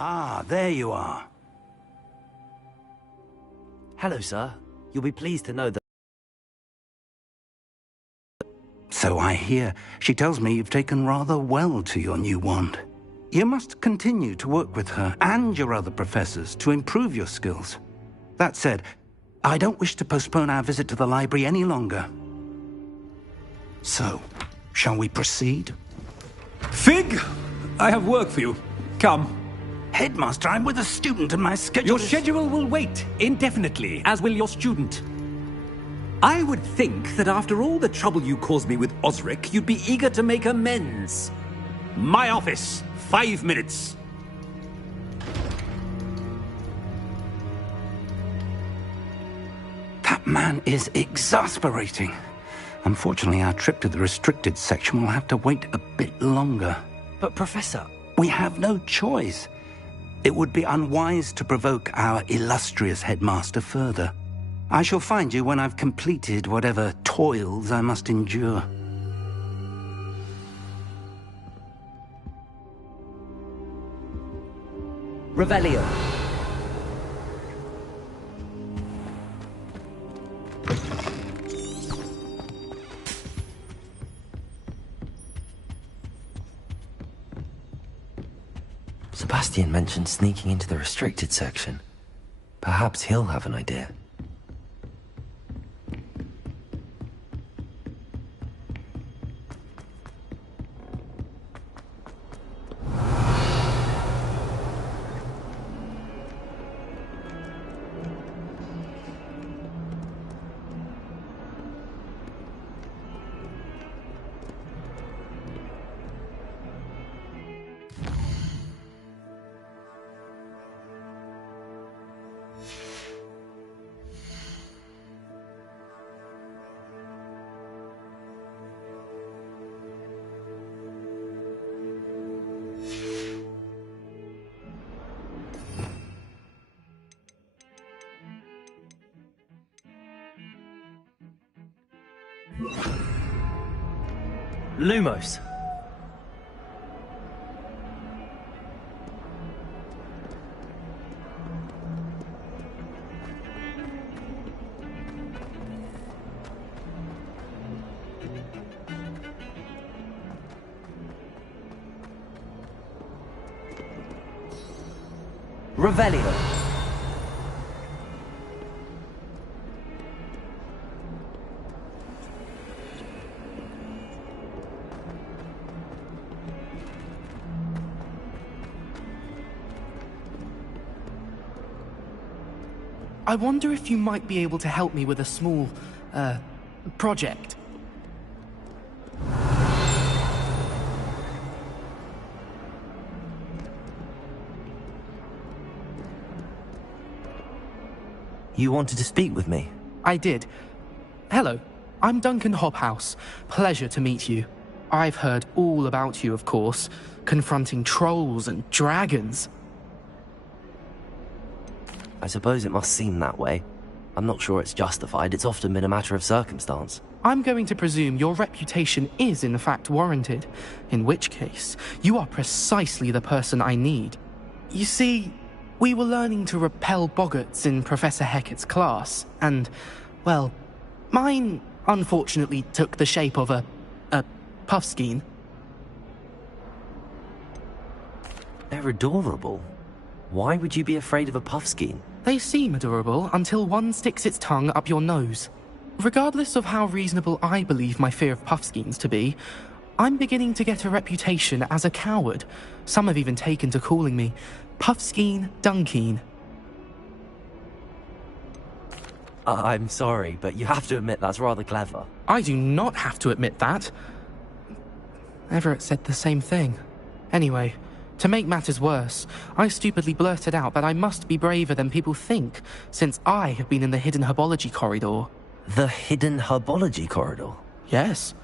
Ah, there you are. Hello, sir. You'll be pleased to know that... So I hear. She tells me you've taken rather well to your new wand. You must continue to work with her and your other professors to improve your skills. That said, I don't wish to postpone our visit to the library any longer. So, shall we proceed? Fig! I have work for you. Come. Headmaster, I'm with a student and my schedule Your schedule will wait indefinitely, as will your student. I would think that after all the trouble you caused me with Osric, you'd be eager to make amends. My office, 5 minutes. That man is exasperating. Unfortunately, our trip to the restricted section will have to wait a bit longer. But, Professor... We have no choice. It would be unwise to provoke our illustrious headmaster further. I shall find you when I've completed whatever toils I must endure. Revelio. Sebastian mentioned sneaking into the restricted section. Perhaps he'll have an idea. Lumos. Revelio. I wonder if you might be able to help me with a small, project. You wanted to speak with me? I did. Hello, I'm Duncan Hobhouse. Pleasure to meet you. I've heard all about you, of course, confronting trolls and dragons. I suppose it must seem that way. I'm not sure it's justified. It's often been a matter of circumstance. I'm going to presume your reputation is in fact warranted, in which case, you are precisely the person I need. You see, we were learning to repel boggarts in Professor Hecat's class, and, well, mine unfortunately took the shape of a puffskein. They're adorable. Why would you be afraid of a puffskein? They seem adorable until one sticks its tongue up your nose. Regardless of how reasonable I believe my fear of puffskeins to be, I'm beginning to get a reputation as a coward. Some have even taken to calling me Puffskein Dunkeen. I'm sorry, but you have to admit that's rather clever. I do not have to admit that. Everett said the same thing. Anyway, to make matters worse, I stupidly blurted out that I must be braver than people think, since I have been in the hidden herbology corridor. The hidden herbology corridor? Yes.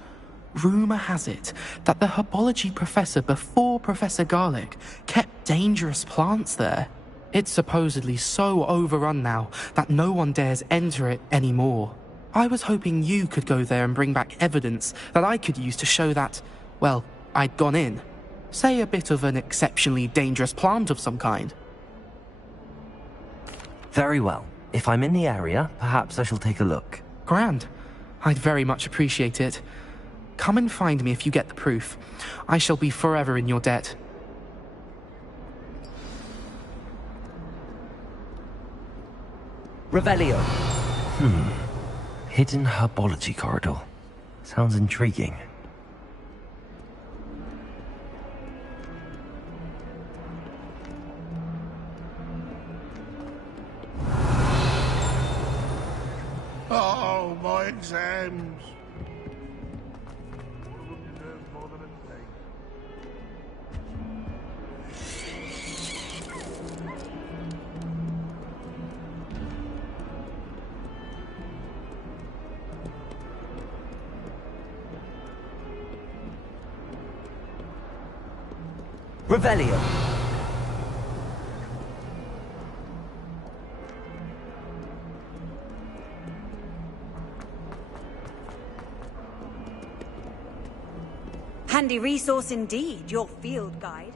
Rumour has it that the herbology professor before Professor Garlic kept dangerous plants there. It's supposedly so overrun now that no one dares enter it anymore. I was hoping you could go there and bring back evidence that I could use to show that, well, I'd gone in. Say a bit of an exceptionally dangerous plant of some kind. Very well. If I'm in the area, perhaps I shall take a look. Grand. I'd very much appreciate it. Come and find me if you get the proof. I shall be forever in your debt. Revelio. Hidden herbology corridor. Sounds intriguing. Oh, my exams. Revelio. Handy resource indeed, your field guide.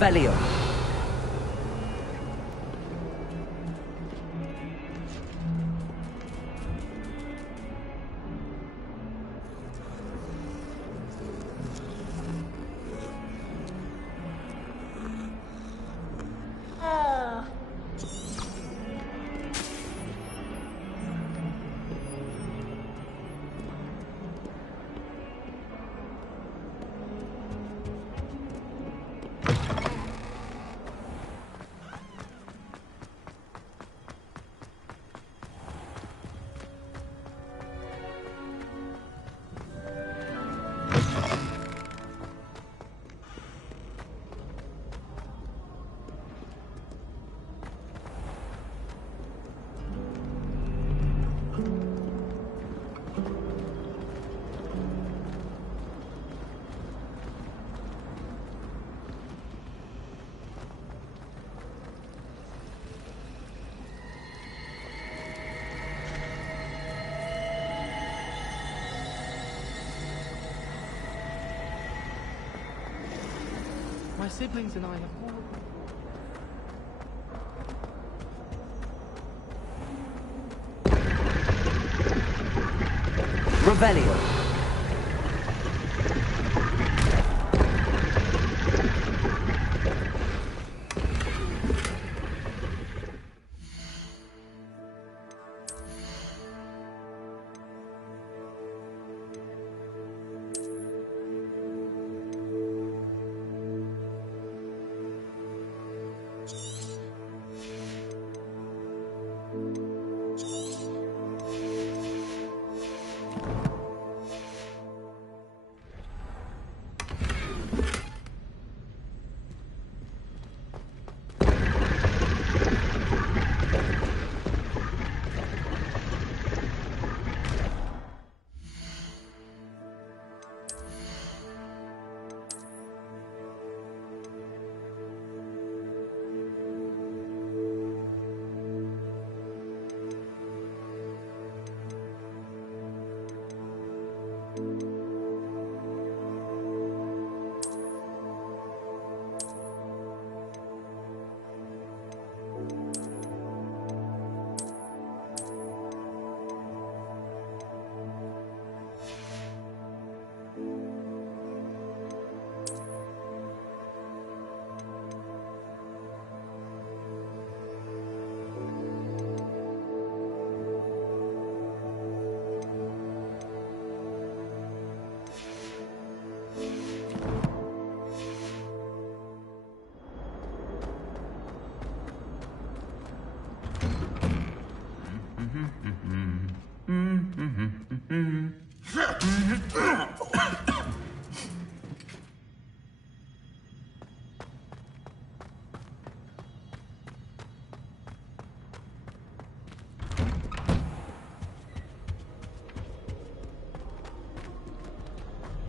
Revelio. My siblings and I have all... Revelio.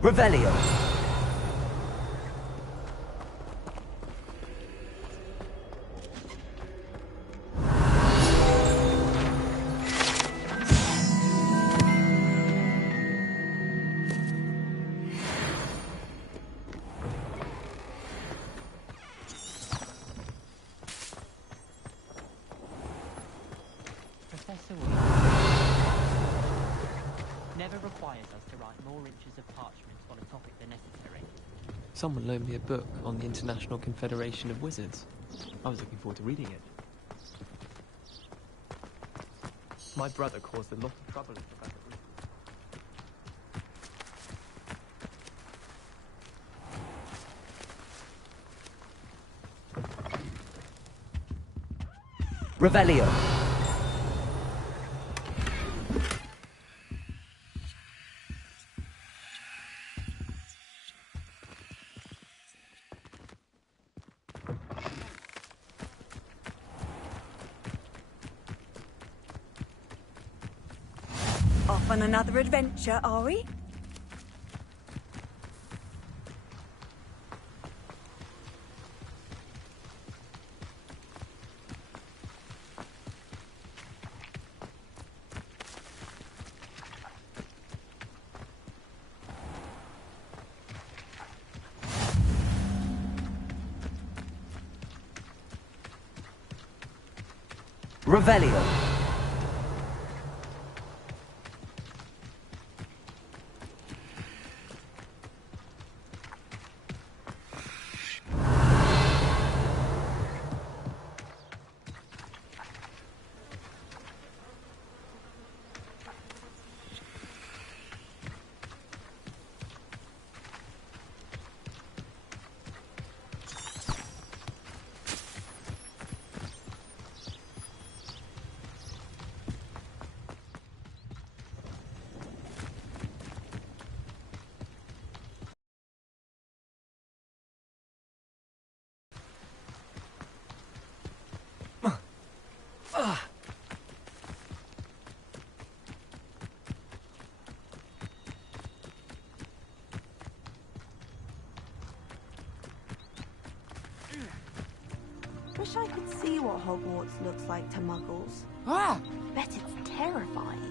Revelio. Professor never requires us to write more inches of parchment on a topic than necessary. Someone loaned me a book on the International Confederation of Wizards. I was looking forward to reading it. My brother caused a lot of trouble in Professor Revelio. Off on another adventure, are we? Revelio. Wish I could see what Hogwarts looks like to muggles. Bet it's terrifying.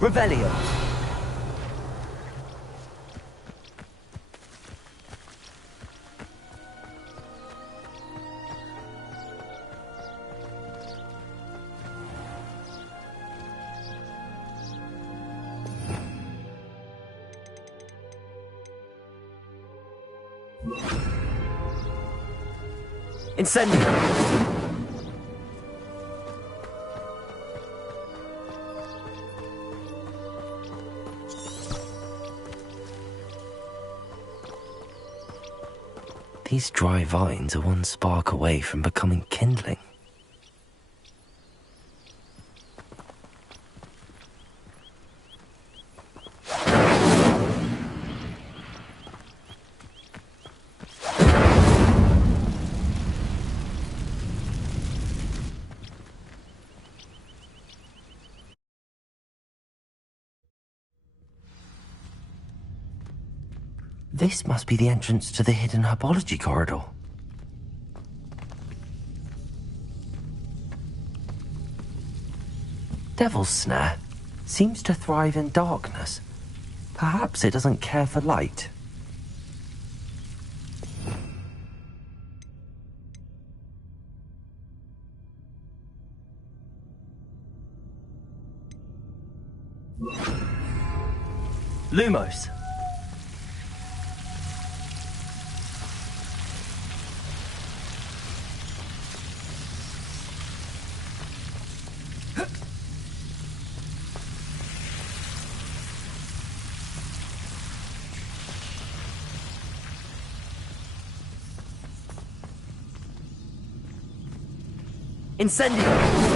Revelio. Incendio. These dry vines are one spark away from becoming kindling. This must be the entrance to the hidden herbology corridor. Devil's Snare seems to thrive in darkness. Perhaps it doesn't care for light. Lumos. Incendio!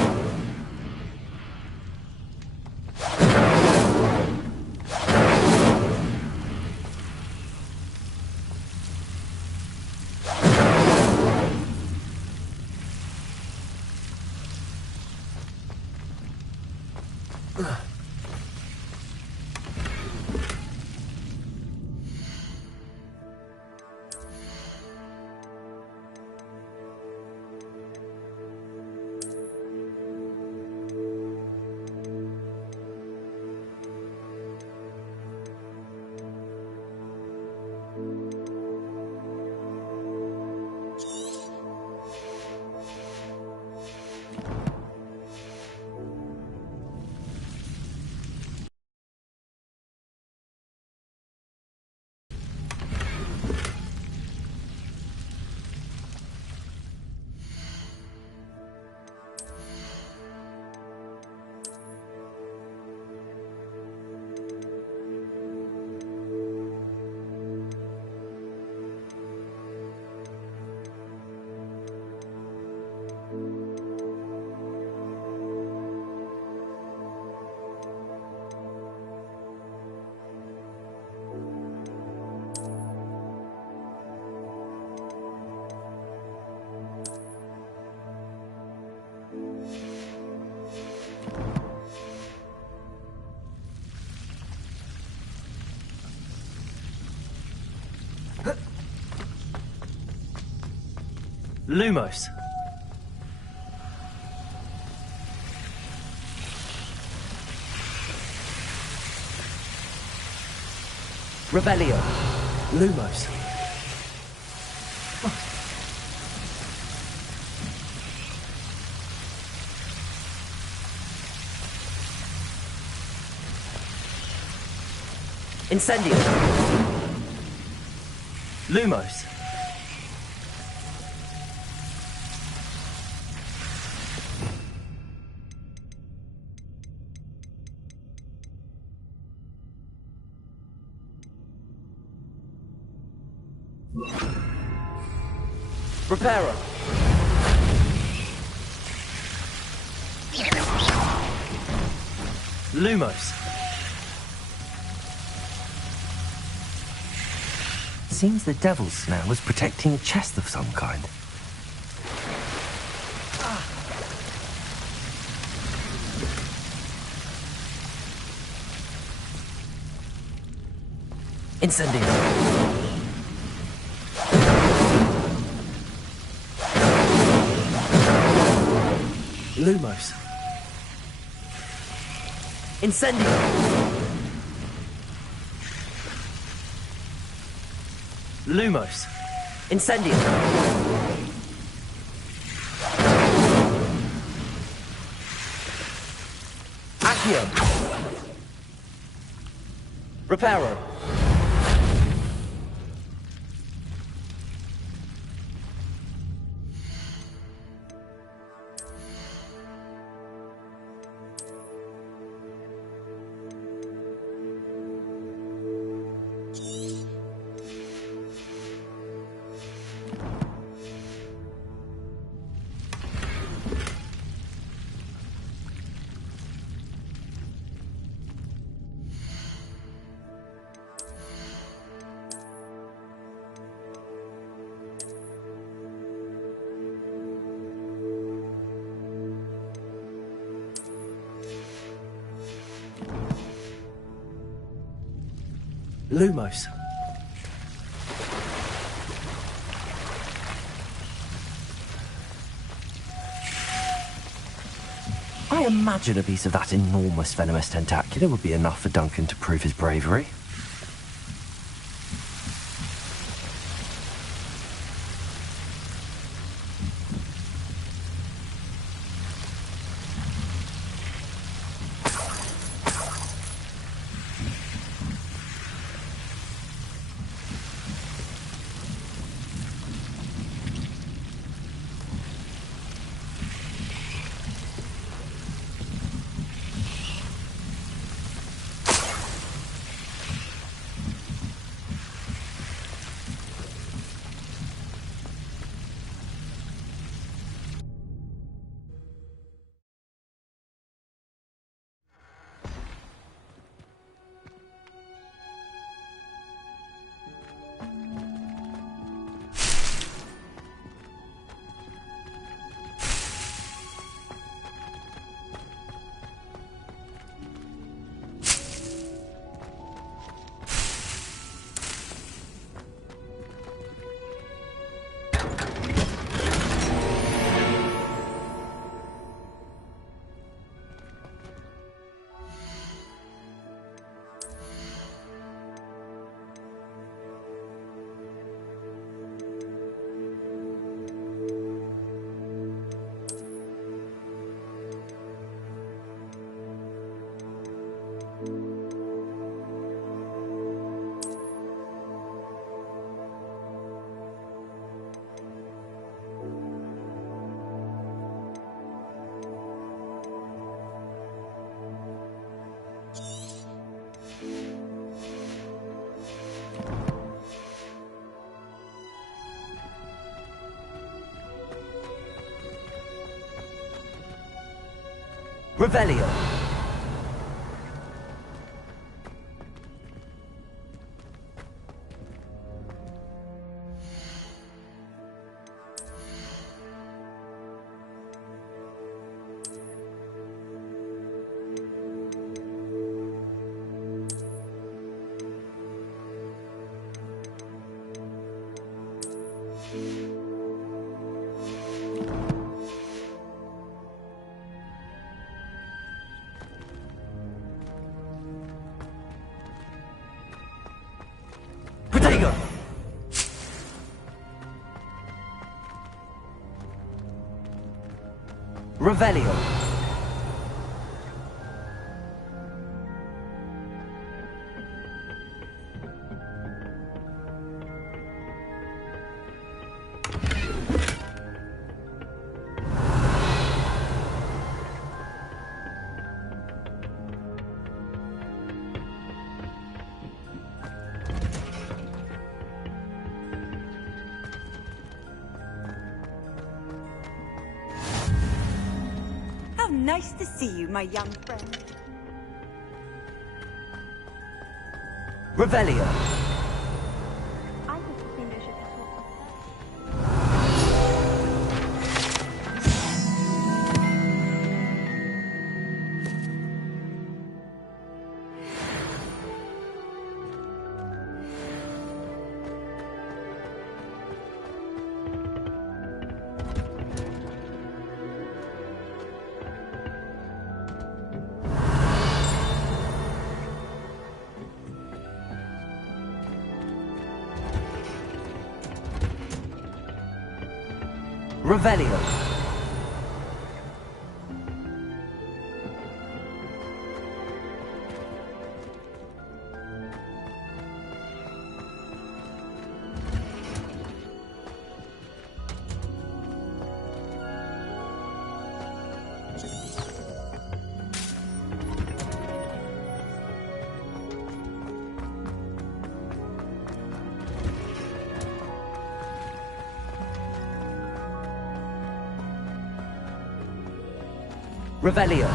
Lumos. Rebellion. Lumos. Incendio. Lumos. Reparo. Lumos. Seems the devil's snare was protecting a chest of some kind. Incendio. Lumos. Incendio. Lumos. Incendio. Accio. Reparo. Lumos. I imagine a piece of that enormous venomous tentacular would be enough for Duncan to prove his bravery. Revelio. Protego! Revelio. How nice to see you, my young friend. Revelio. I think the finger should have talked. Revelio. Revelio.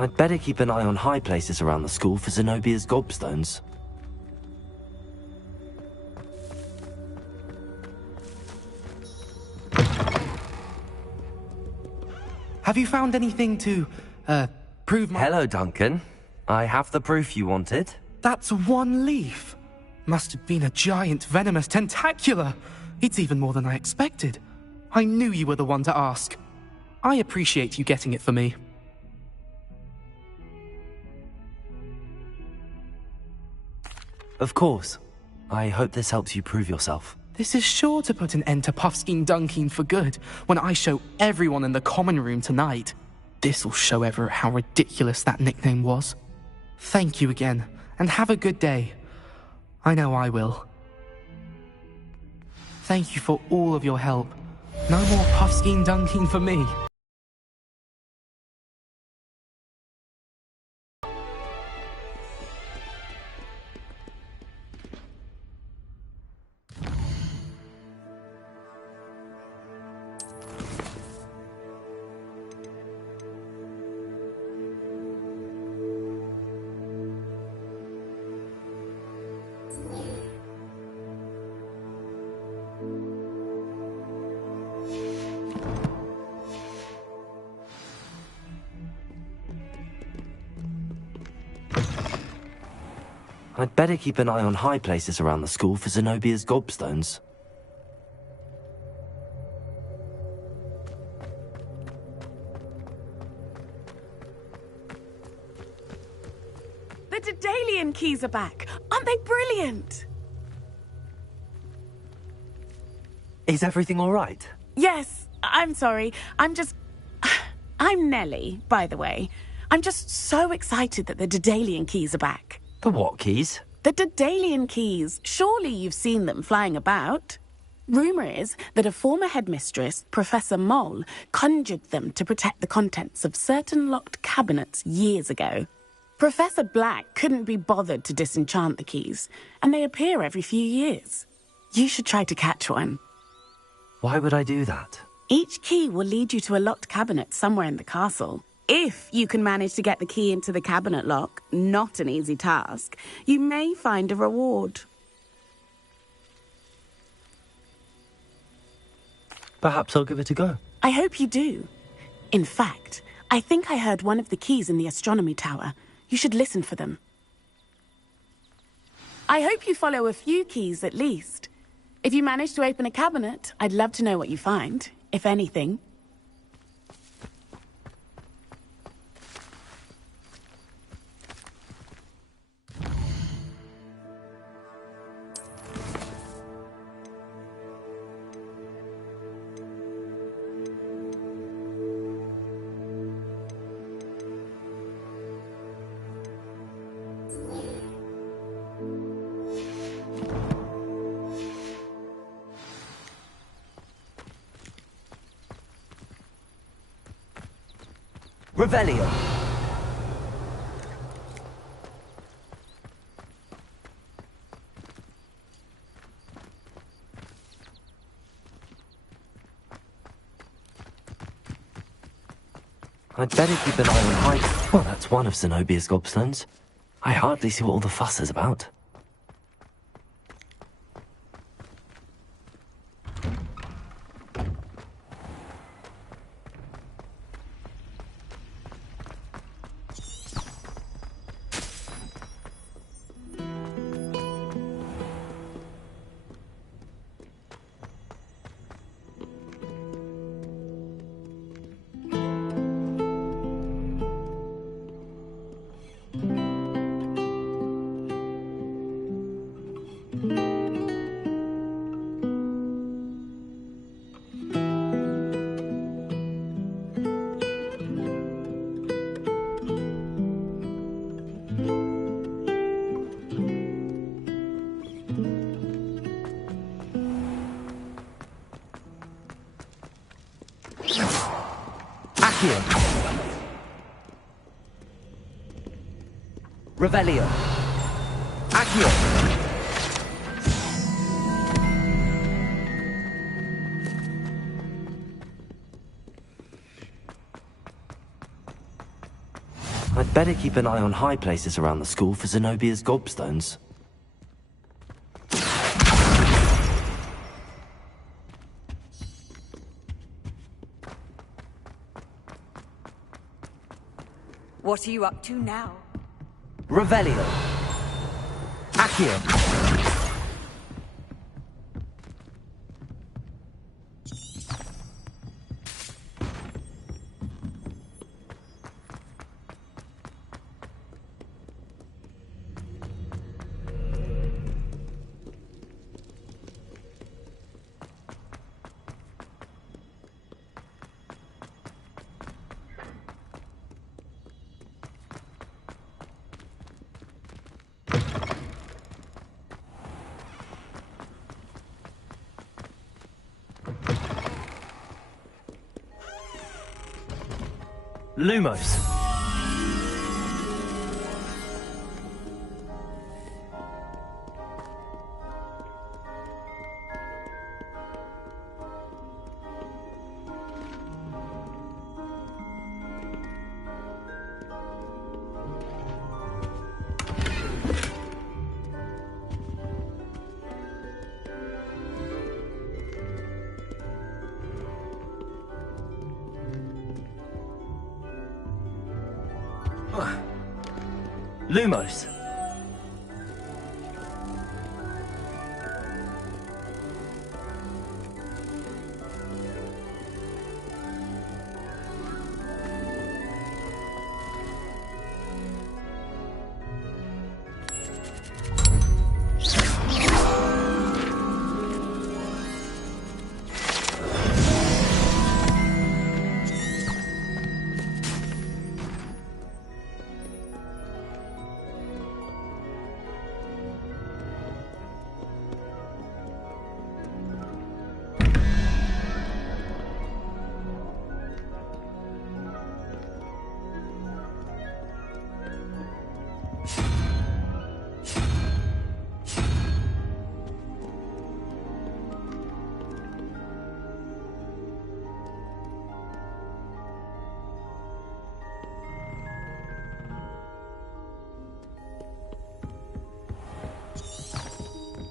I'd better keep an eye on high places around the school for Zenobia's gobstones. Have you found anything to, prove my... Hello, Duncan. I have the proof you wanted. That's one leaf. Must have been a giant venomous tentacula. It's even more than I expected. I knew you were the one to ask. I appreciate you getting it for me. Of course. I hope this helps you prove yourself. This is sure to put an end to Puffskein Dunkeen for good when I show everyone in the common room tonight. This'll show Everett how ridiculous that nickname was. Thank you again, and have a good day. I know I will. Thank you for all of your help. No more Puffskein Dunkeen for me. I'd better keep an eye on high places around the school for Zenobia's gobstones. The Daedalian keys are back. Aren't they brilliant? Is everything all right? Yes, I'm sorry. I'm Nellie, by the way. I'm just so excited that the Daedalian keys are back. The what keys? The Daedalian keys. Surely you've seen them flying about. Rumour is that a former headmistress, Professor Moll, conjured them to protect the contents of certain locked cabinets years ago. Professor Black couldn't be bothered to disenchant the keys, and they appear every few years. You should try to catch one. Why would I do that? Each key will lead you to a locked cabinet somewhere in the castle. If you can manage to get the key into the cabinet lock, not an easy task, you may find a reward. Perhaps I'll give it a go. I hope you do. In fact, I think I heard one of the keys in the astronomy tower. You should listen for them. I hope you follow a few keys at least. If you manage to open a cabinet, I'd love to know what you find, if anything. Revelio. I'd better keep an eye on Hyde. Well, that's one of Zenobia's gobstones. I hardly see what all the fuss is about. Revelio. Accio. I'd better keep an eye on high places around the school for Zenobia's gobstones. What are you up to now? Revelio. Accio. Lumos. Lumos.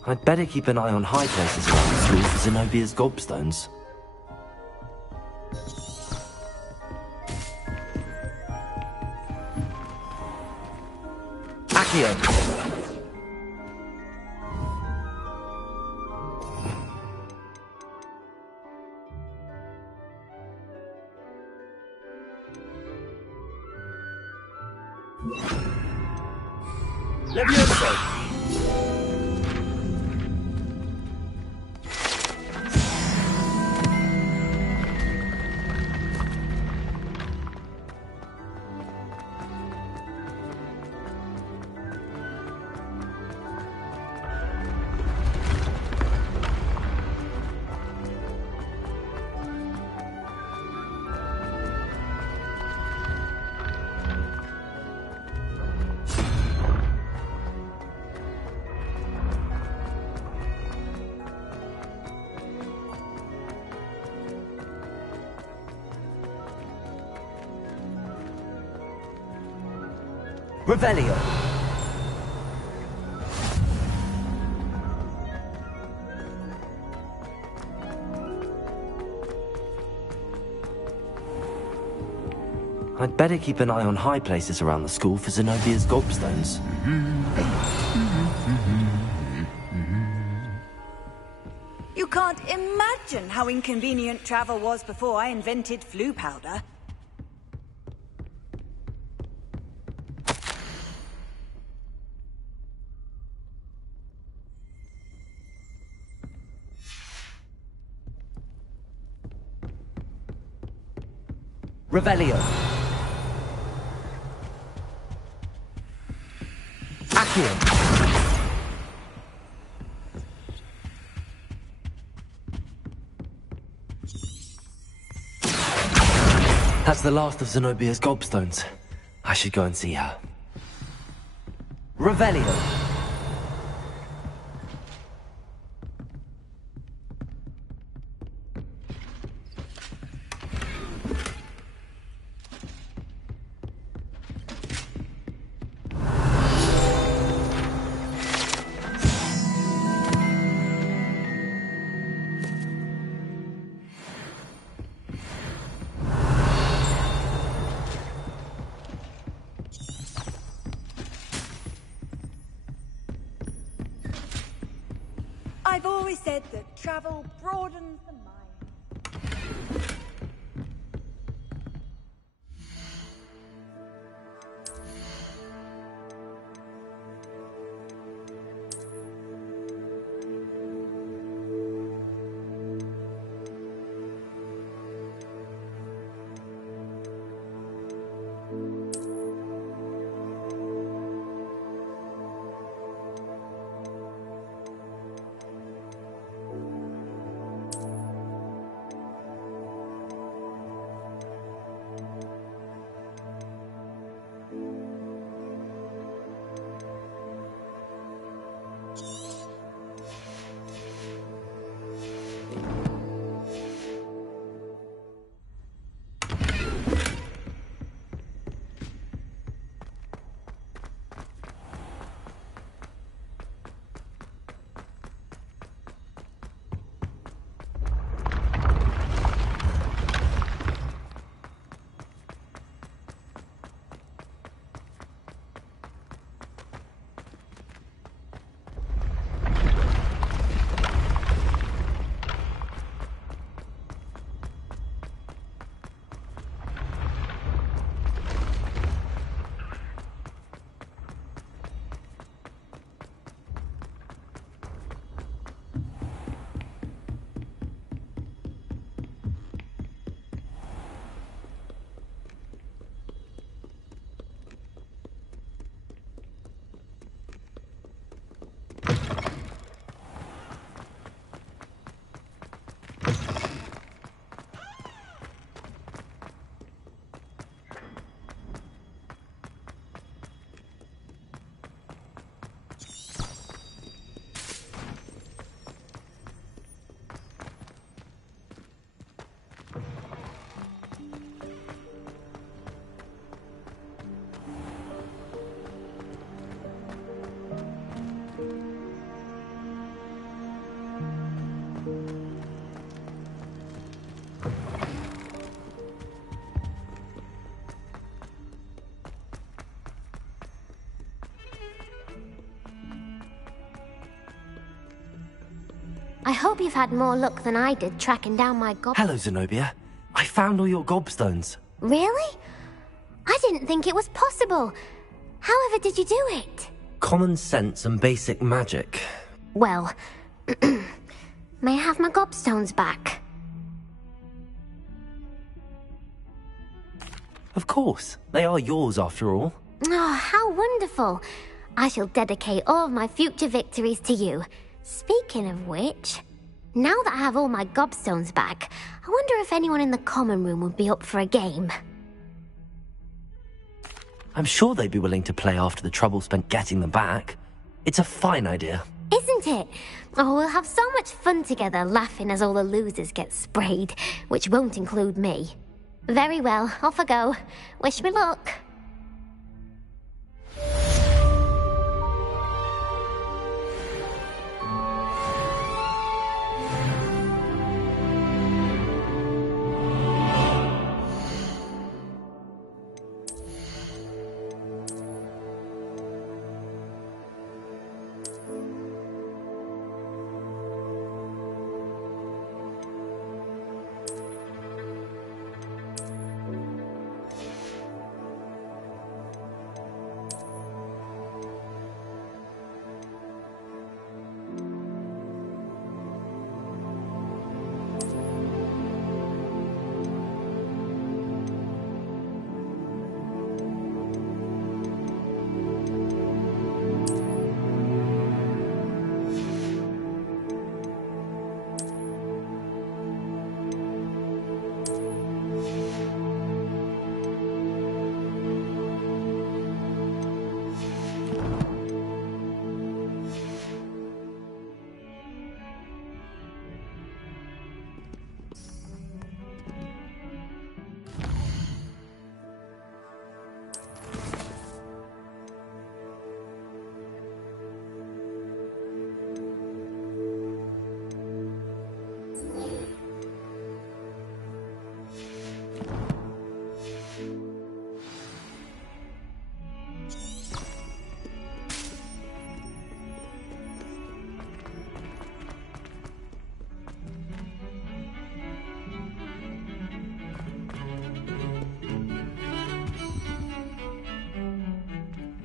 I'd better keep an eye on high places around the school for Zenobia's gobstones. Accio! Levioso! Revelio! I'd better keep an eye on high places around the school for Zenobia's gobstones. You can't imagine how inconvenient travel was before I invented flu powder. Revelio! Accio! That's the last of Zenobia's gobstones. I should go and see her. Revelio! I've always said that travel broadens the mind. I hope you've had more luck than I did tracking down my gob... Hello, Zenobia. I found all your gobstones. Really? I didn't think it was possible. However did you do it? Common sense and basic magic. Well, may I have my gobstones back? Of course. They are yours after all. Oh, how wonderful. I shall dedicate all of my future victories to you. Speaking of which, now that I have all my gobstones back, I wonder if anyone in the common room would be up for a game. I'm sure they'd be willing to play after the trouble spent getting them back. It's a fine idea. Isn't it? Oh, we'll have so much fun together laughing as all the losers get sprayed, which won't include me. Very well, off I go. Wish me luck.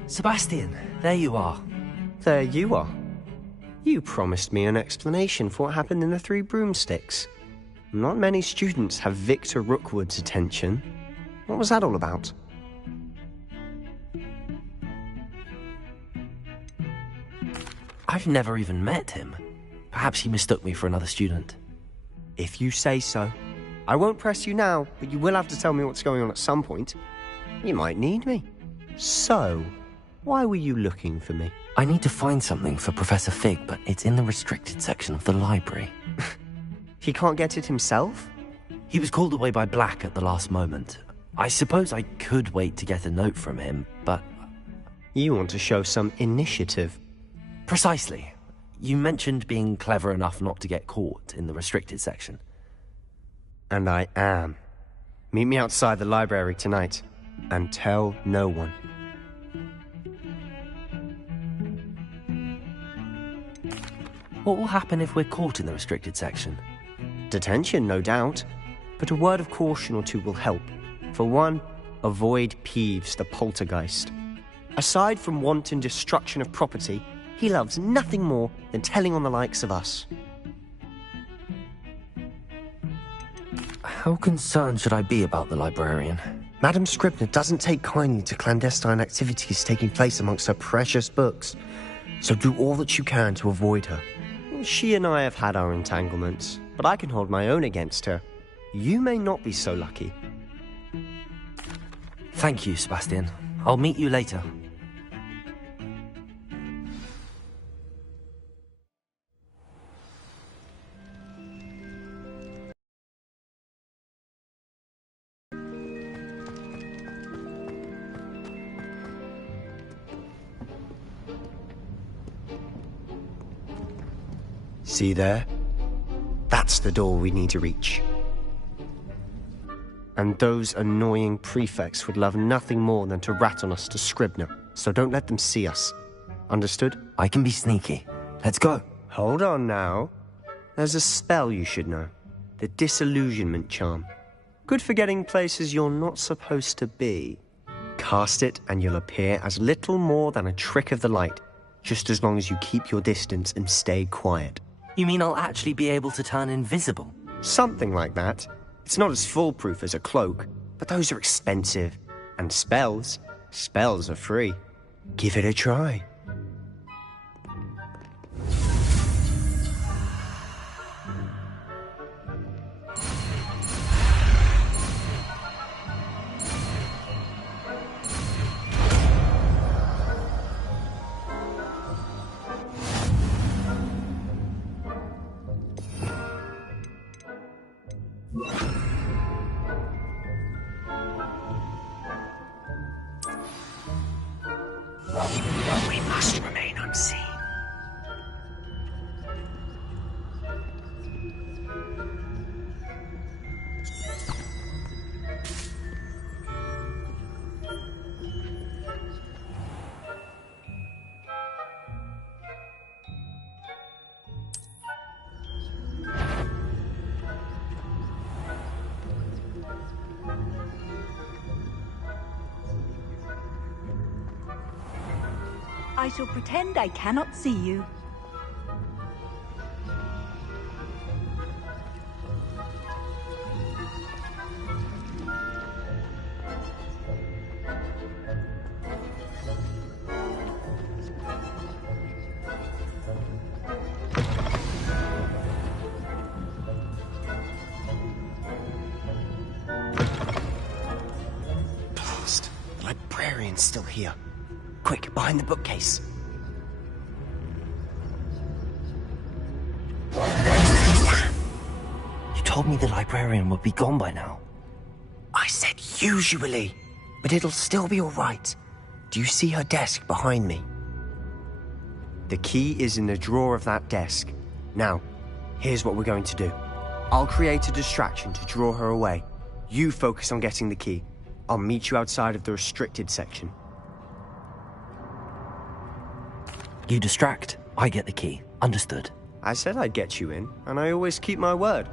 Sebastian, there you are. There you are. You promised me an explanation for what happened in the Three Broomsticks. Not many students have Victor Rookwood's attention. What was that all about? I've never even met him. Perhaps he mistook me for another student. If you say so. I won't press you now, but you will have to tell me what's going on at some point. You might need me. So, why were you looking for me? I need to find something for Professor Fig, but it's in the restricted section of the library. He can't get it himself? He was called away by Black at the last moment. I suppose I could wait to get a note from him, but... You want to show some initiative. Precisely. You mentioned being clever enough not to get caught in the restricted section. And I am. Meet me outside the library tonight, and tell no one. What will happen if we're caught in the restricted section? Detention, no doubt. But a word of caution or two will help. For one, avoid Peeves, the poltergeist. Aside from wanton destruction of property, he loves nothing more than telling on the likes of us. How concerned should I be about the librarian? Madame Scribner doesn't take kindly to clandestine activities taking place amongst her precious books, so do all that you can to avoid her. She and I have had our entanglements, but I can hold my own against her. You may not be so lucky. Thank you, Sebastian. I'll meet you later. See there? That's the door we need to reach. And those annoying prefects would love nothing more than to rat on us to Scribner, so don't let them see us. Understood? I can be sneaky. Let's go. Hold on now. There's a spell you should know. The Disillusionment Charm. Good for getting places you're not supposed to be. Cast it and you'll appear as little more than a trick of the light, just as long as you keep your distance and stay quiet. You mean I'll actually be able to turn invisible? Something like that. It's not as foolproof as a cloak, but those are expensive. And spells are free. Give it a try. We must remain unseen. I shall pretend I cannot see you. Blast. The librarian's still here. Quick, behind the bookcase. You told me the librarian would be gone by now. I said usually, but it'll still be all right. Do you see her desk behind me? The key is in the drawer of that desk. Now, here's what we're going to do. I'll create a distraction to draw her away. You focus on getting the key. I'll meet you outside of the restricted section. You distract, I get the key. Understood. I said I'd get you in, and I always keep my word.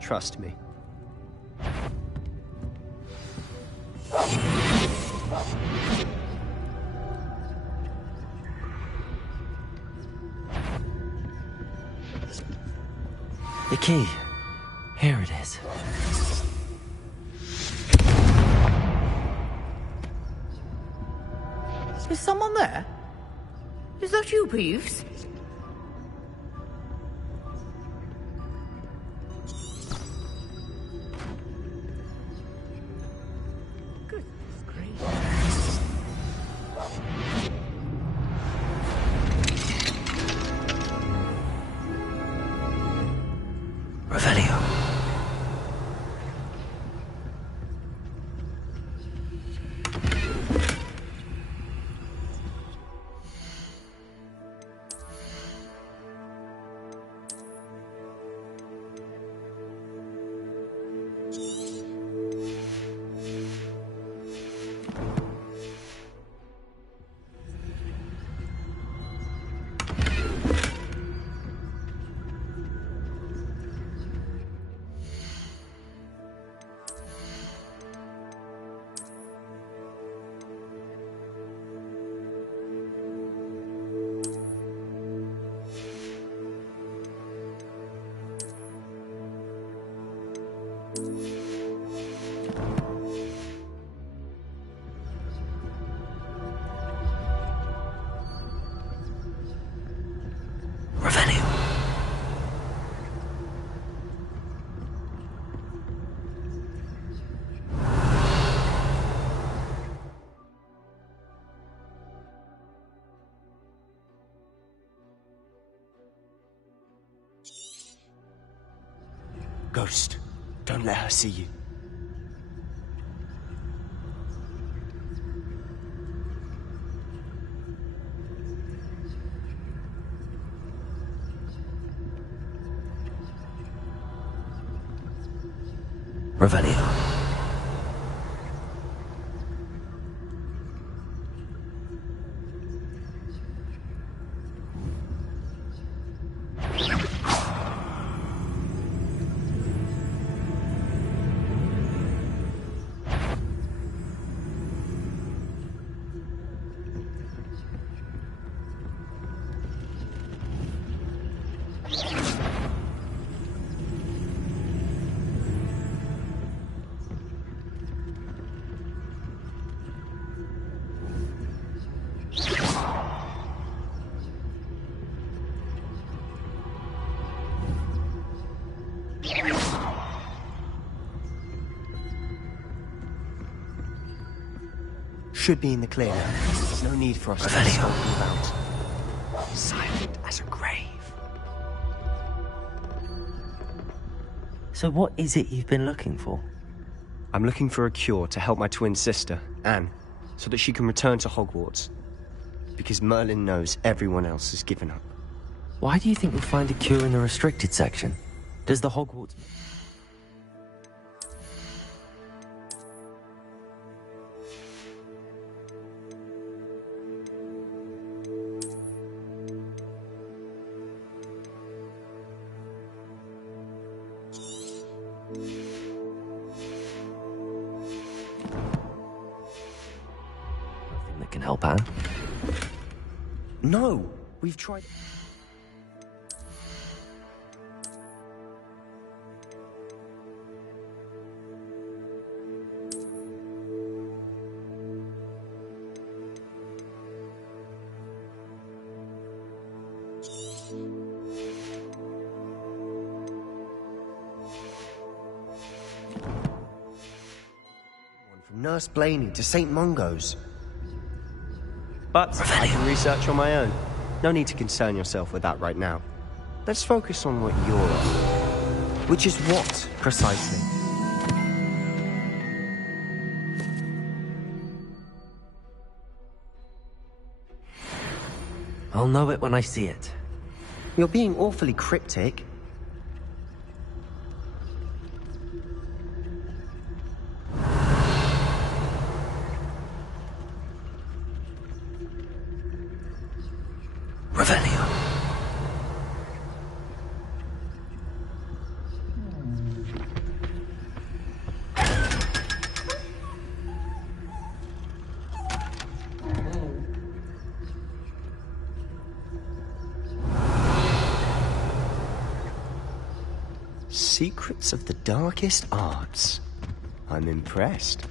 Trust me. The key. Here it is. Is someone there? Is that you, Peeves? Goodness gracious. Revelio. Ghost, don't let her see you. Revelio. Should be in the clear now. There's no need for us to be skulking about. Silent as a grave. So what is it you've been looking for? I'm looking for a cure to help my twin sister, Anne, so that she can return to Hogwarts. Because Merlin knows everyone else has given up. Why do you think we'll find a cure in the restricted section? Does the Hogwarts... Nothing that can help Anne? No! We've tried... From Nurse Blaney to St. Mungo's. But I can research on my own. No need to concern yourself with that right now. Let's focus on what you're on. Which is what, precisely? I'll know it when I see it. You're being awfully cryptic. Revelio. Secrets of the darkest arts. I'm impressed.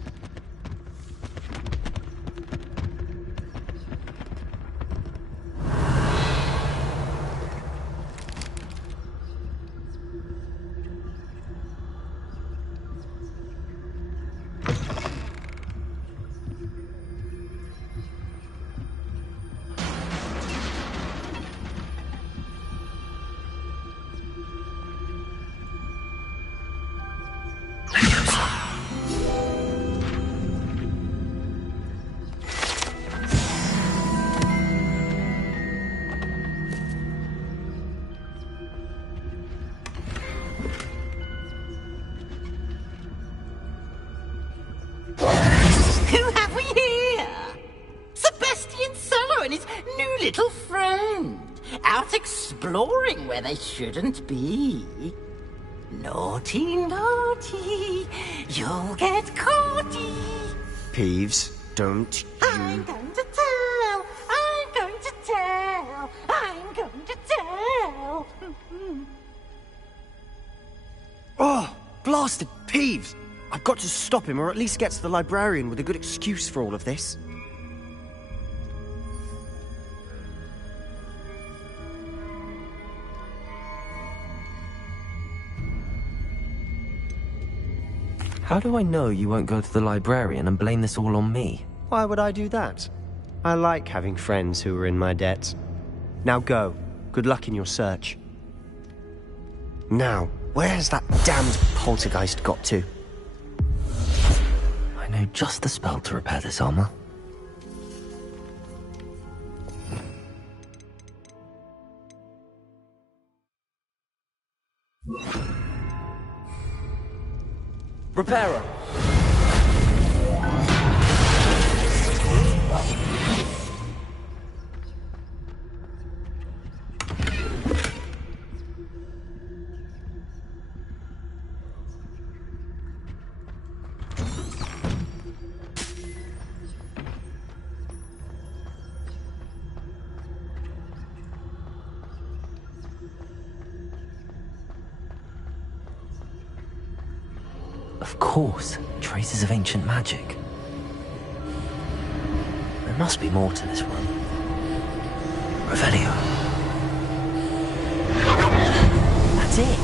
Who have we here? Sebastian Solo and his new little friend. Out exploring where they shouldn't be. Naughty, naughty. You'll get caughty. Peeves, don't you... I'm going to tell. I'm going to tell. I'm going to tell. Oh, blasted Peeves! I've got to stop him, or at least get to the librarian with a good excuse for all of this. How do I know you won't go to the librarian and blame this all on me? Why would I do that? I like having friends who are in my debt. Now go. Good luck in your search. Now, where has that damned poltergeist got to? I know just the spell to repair this armor. Repairer! Of course, traces of ancient magic. There must be more to this room. Revelio. That's it!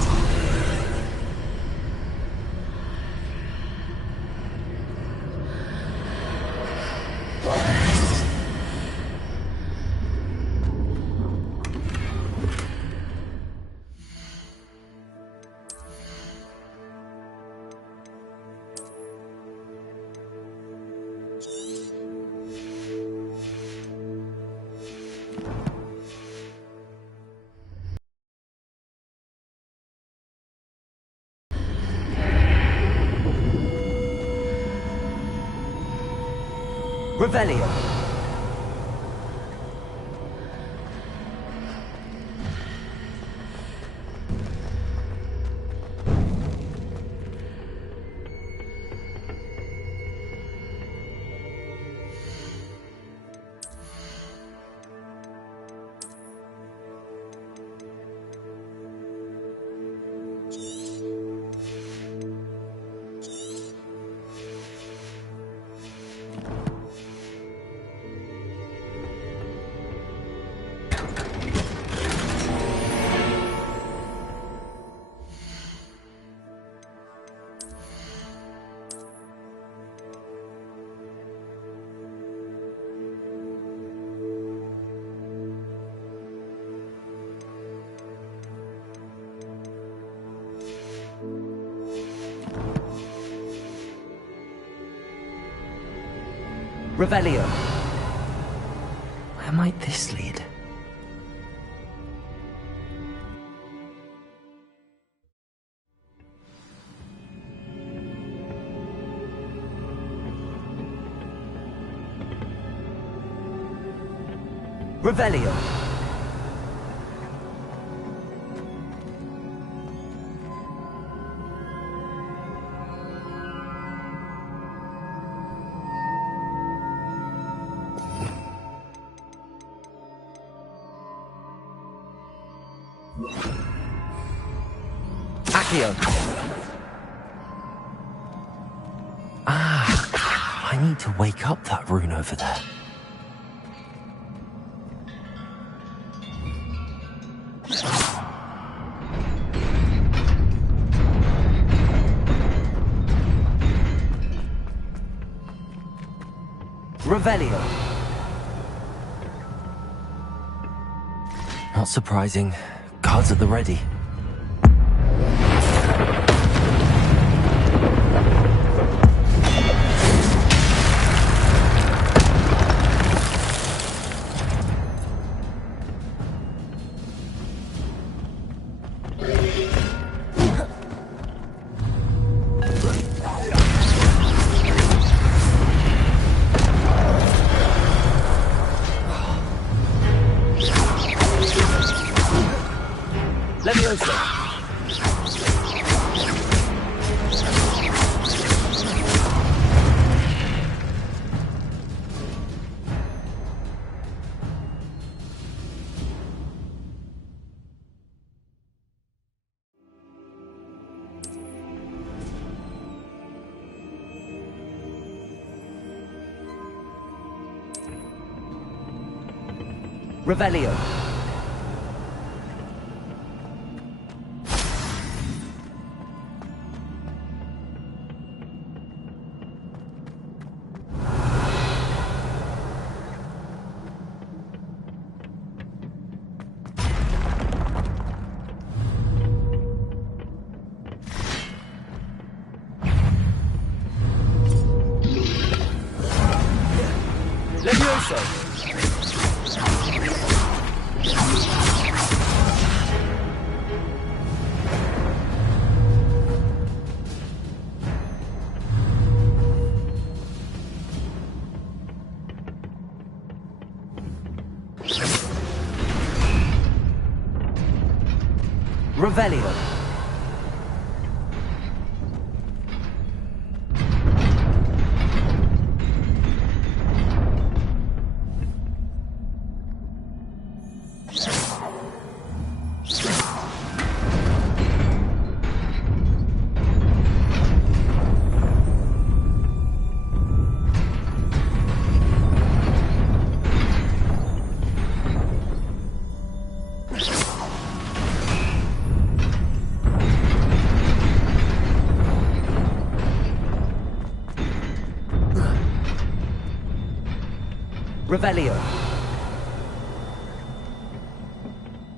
Revelio. Revelio. Where might this lead? Revelio. Ah, I need to wake up that rune over there. Revelio. Not surprising. Guards at the ready. Revelio. Levioso. Revelio. Revelio.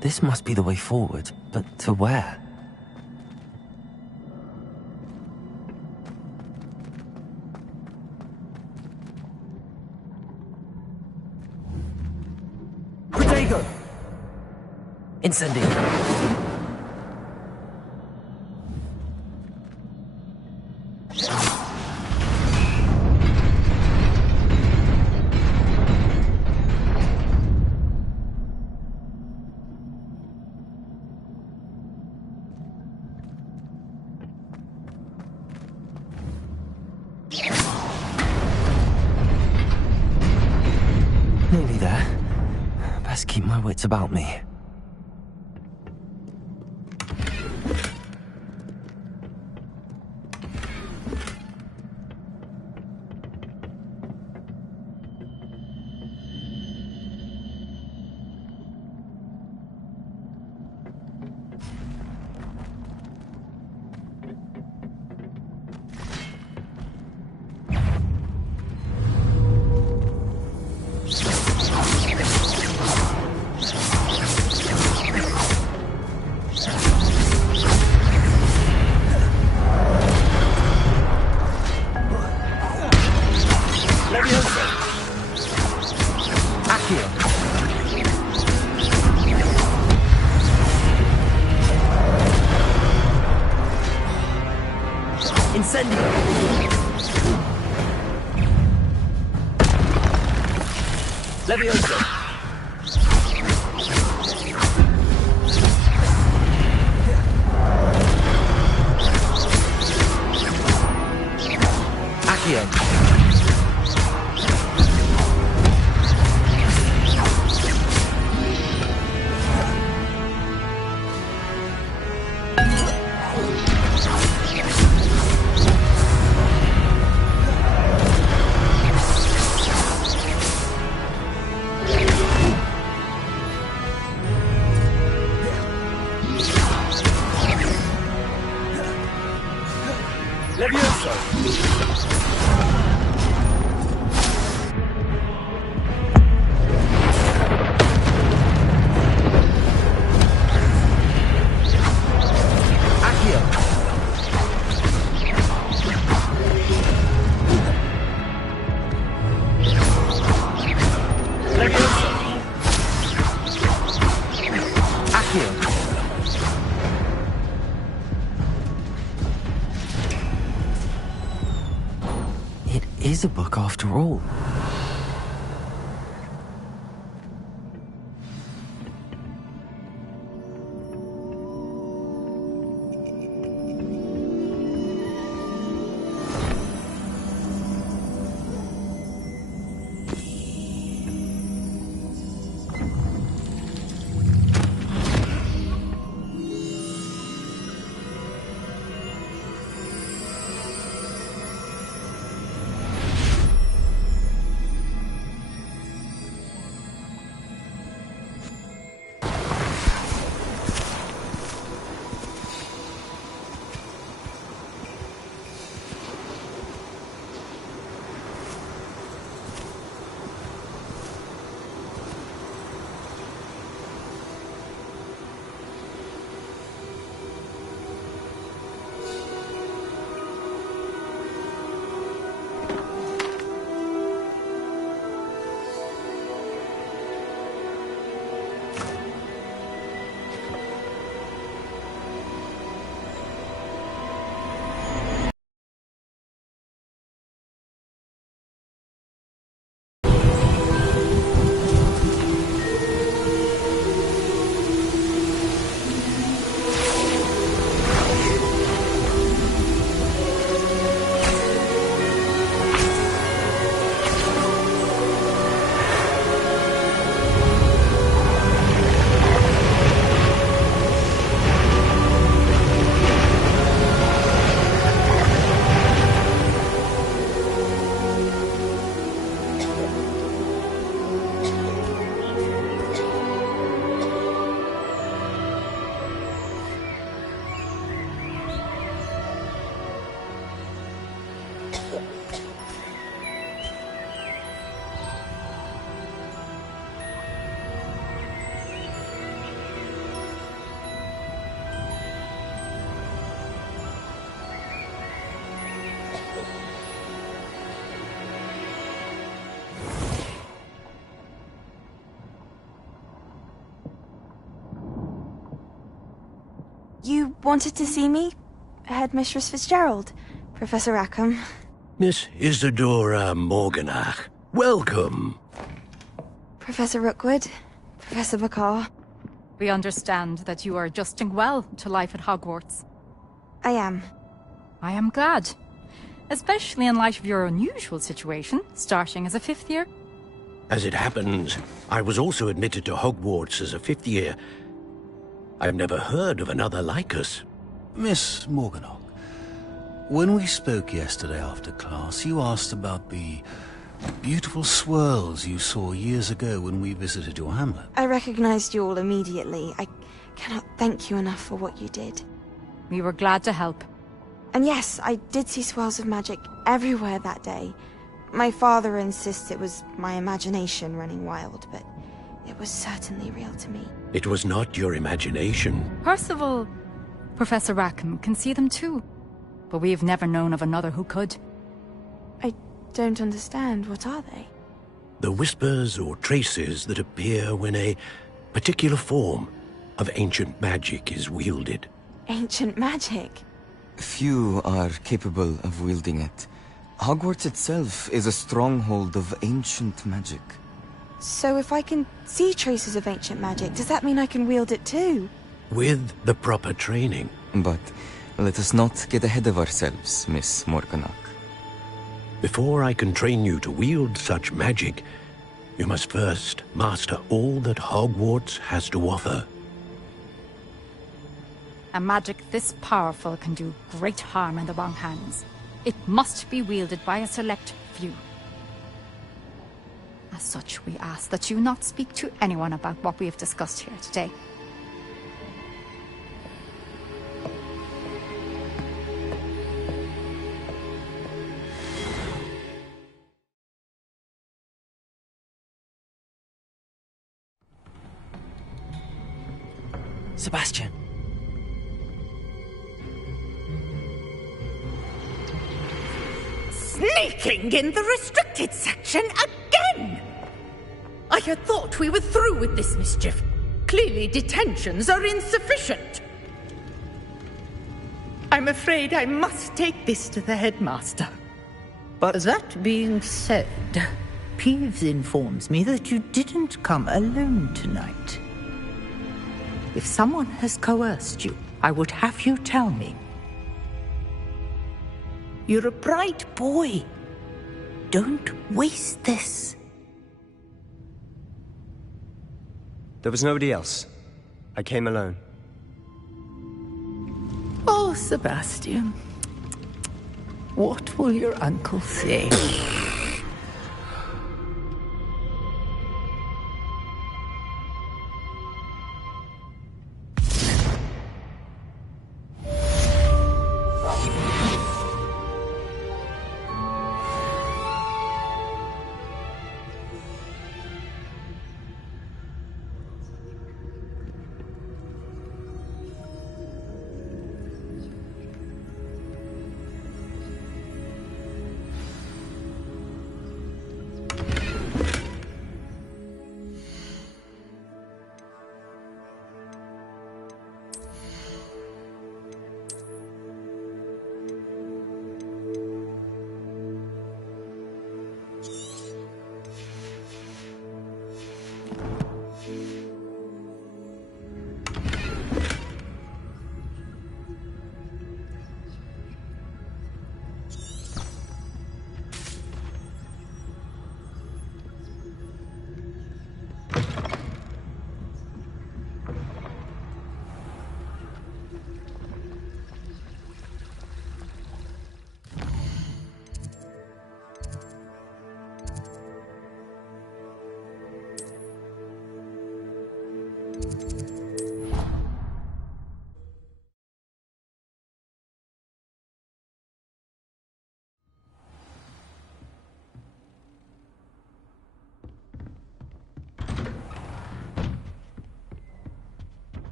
This must be the way forward, but to where? Fuego! Incendio! Nearly there. Best keep my wits about me. It is a book after all. wanted to see me? Headmistress Fitzgerald, Professor Rackham. Miss Isadora Morganach, welcome. Professor Rookwood, Professor Bakar. We understand that you are adjusting well to life at Hogwarts. I am. I am glad. Especially in light of your unusual situation, starting as a 5th year. As it happens, I was also admitted to Hogwarts as a 5th year. I've never heard of another like us. Miss Morganach, when we spoke yesterday after class, you asked about the beautiful swirls you saw years ago when we visited your hamlet. I recognized you all immediately. I cannot thank you enough for what you did. We were glad to help. And yes, I did see swirls of magic everywhere that day. My father insists it was my imagination running wild, but it was certainly real to me. It was not your imagination. Percival, Professor Rackham can see them too. But we've never known of another who could. I don't understand. What are they? The whispers or traces that appear when a particular form of ancient magic is wielded. Ancient magic? Few are capable of wielding it. Hogwarts itself is a stronghold of ancient magic. So if I can see traces of ancient magic, does that mean I can wield it too? With the proper training. But let us not get ahead of ourselves, Miss Morganach. Before I can train you to wield such magic, you must first master all that Hogwarts has to offer. A magic this powerful can do great harm in the wrong hands. It must be wielded by a select few. As such, we ask that you not speak to anyone about what we have discussed here today. Sebastian. Sneaking in the restricted section again! I had thought we were through with this mischief. Clearly detentions are insufficient. I'm afraid I must take this to the headmaster. But that being said, Peeves informs me that you didn't come alone tonight. If someone has coerced you, I would have you tell me. You're a bright boy. Don't waste this. There was nobody else. I came alone. Oh, Sebastian. What will your uncle say?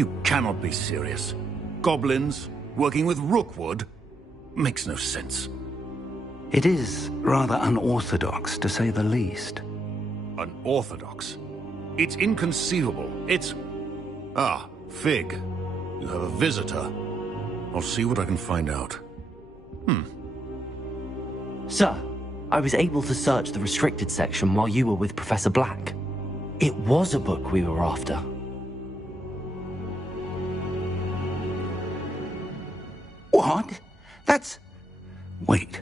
You cannot be serious. Goblins working with Rookwood? Makes no sense. It is rather unorthodox, to say the least. Unorthodox? It's inconceivable. It's... Ah, Fig. You have a visitor. I'll see what I can find out. Sir, I was able to search the restricted section while you were with Professor Black. It was a book we were after. What? That's... Wait.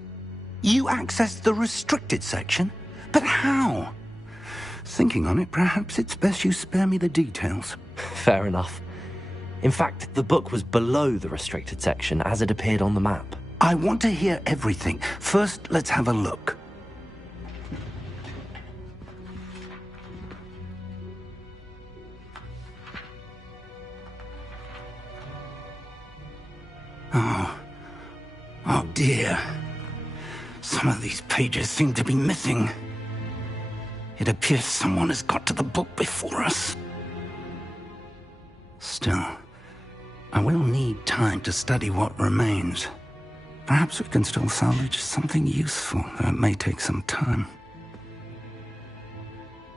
You accessed the restricted section? But how? Thinking on it, perhaps it's best you spare me the details. Fair enough. In fact, the book was below the restricted section as it appeared on the map. I want to hear everything. First, let's have a look. Oh dear. Some of these pages seem to be missing. It appears someone has got to the book before us. Still, I will need time to study what remains. Perhaps we can still salvage something useful, though it may take some time.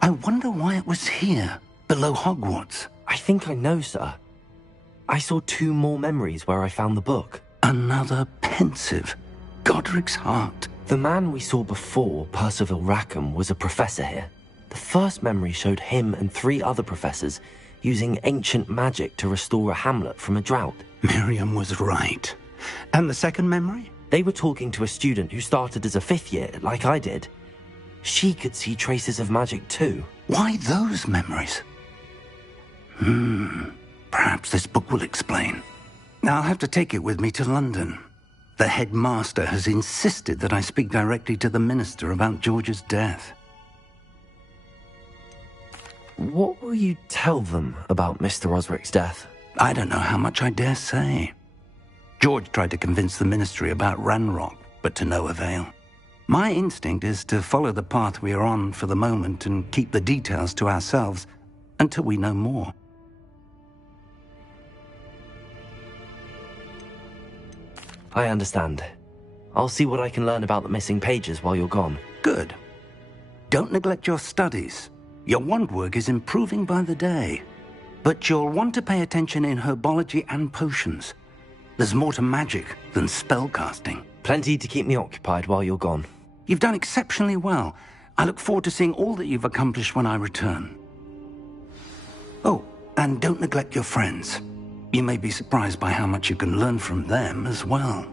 I wonder why it was here, below Hogwarts. I think I know, sir. I saw 2 more memories where I found the book. Another pensive. Godric's heart. The man we saw before, Percival Rackham, was a professor here. The first memory showed him and 3 other professors using ancient magic to restore a hamlet from a drought. Miriam was right. And the second memory? They were talking to a student who started as a 5th year, like I did. She could see traces of magic too. Why those memories? Perhaps this book will explain. I'll have to take it with me to London. The headmaster has insisted that I speak directly to the minister about George's death. What will you tell them about Mr. Osric's death? I don't know how much I dare say. George tried to convince the ministry about Ranrock, but to no avail. My instinct is to follow the path we are on for the moment and keep the details to ourselves until we know more. I understand. I'll see what I can learn about the missing pages while you're gone. Good. Don't neglect your studies. Your wand work is improving by the day. But you'll want to pay attention in herbology and potions. There's more to magic than spellcasting. Plenty to keep me occupied while you're gone. You've done exceptionally well. I look forward to seeing all that you've accomplished when I return. Oh, and don't neglect your friends. You may be surprised by how much you can learn from them as well.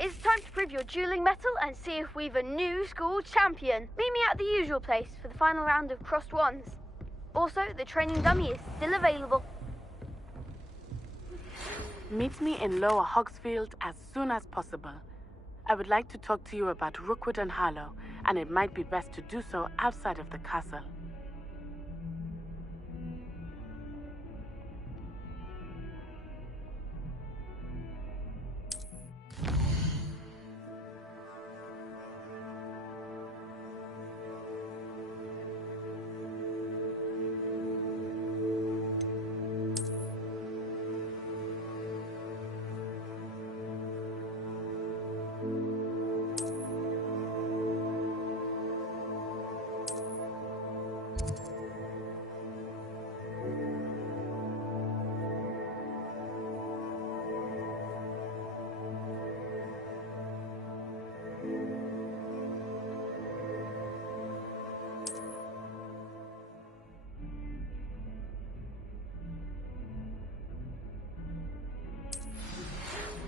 It's time to prove your dueling mettle and see if we've a new school champion. Meet me at the usual place for the final round of crossed wands. Also, the training dummy is still available. Meet me in Lower Hogsfield as soon as possible. I would like to talk to you about Rookwood and Harlow, and it might be best to do so outside of the castle.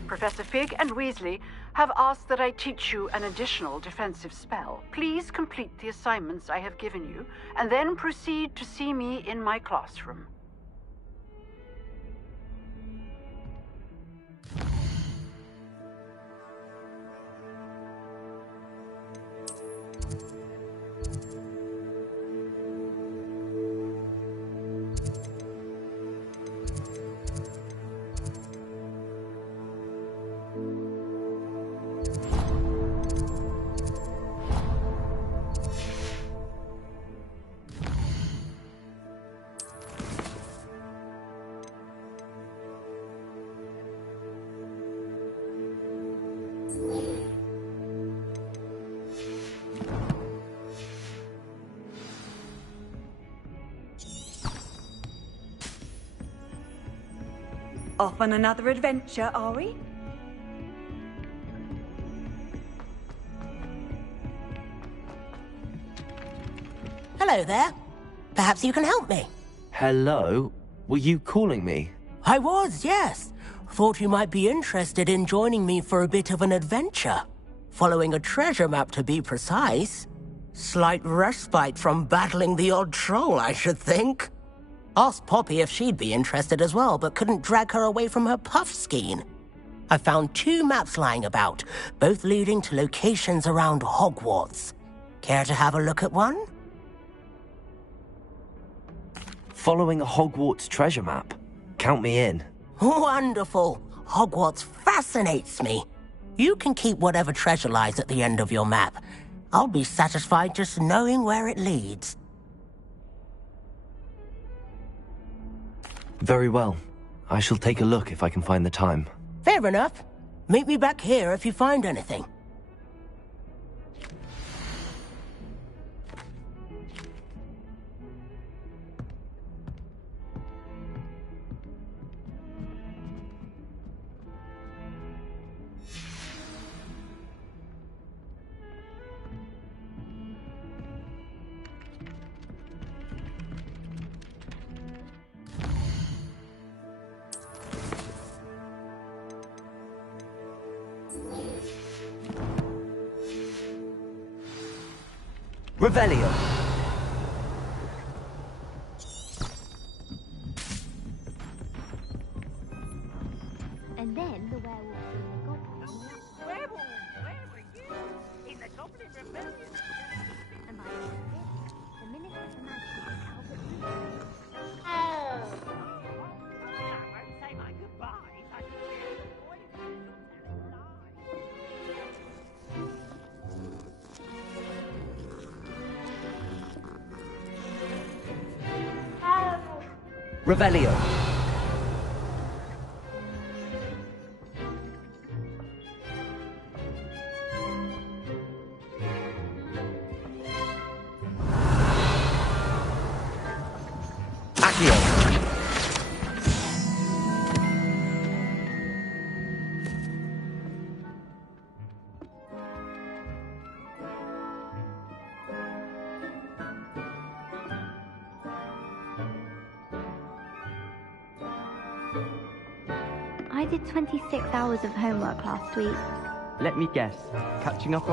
Professor Fig and Weasley have asked that I teach you an additional defensive spell. Please complete the assignments I have given you, and then proceed to see me in my classroom. Off on another adventure, are we? Hello there. Perhaps you can help me. Hello? Were you calling me? I was, yes. Thought you might be interested in joining me for a bit of an adventure. Following a treasure map, to be precise. Slight respite from battling the odd troll, I should think. Asked Poppy if she'd be interested as well, but couldn't drag her away from her puff skein. I found 2 maps lying about, both leading to locations around Hogwarts. Care to have a look at one? Following a Hogwarts treasure map. Count me in. Wonderful. Hogwarts fascinates me. You can keep whatever treasure lies at the end of your map. I'll be satisfied just knowing where it leads. Very well. I shall take a look if I can find the time. Fair enough. Meet me back here if you find anything. Revelio. And then the werewolf and the goblin. Werewolf, where were you? In the Goblin Rebellion. And by the end of it, the Minister for Magic, Albert. Oh! I won't say my goodbyes. I can hear the voices. Revelio. Accio. I did 26 hours of homework last week. Let me guess. Catching up on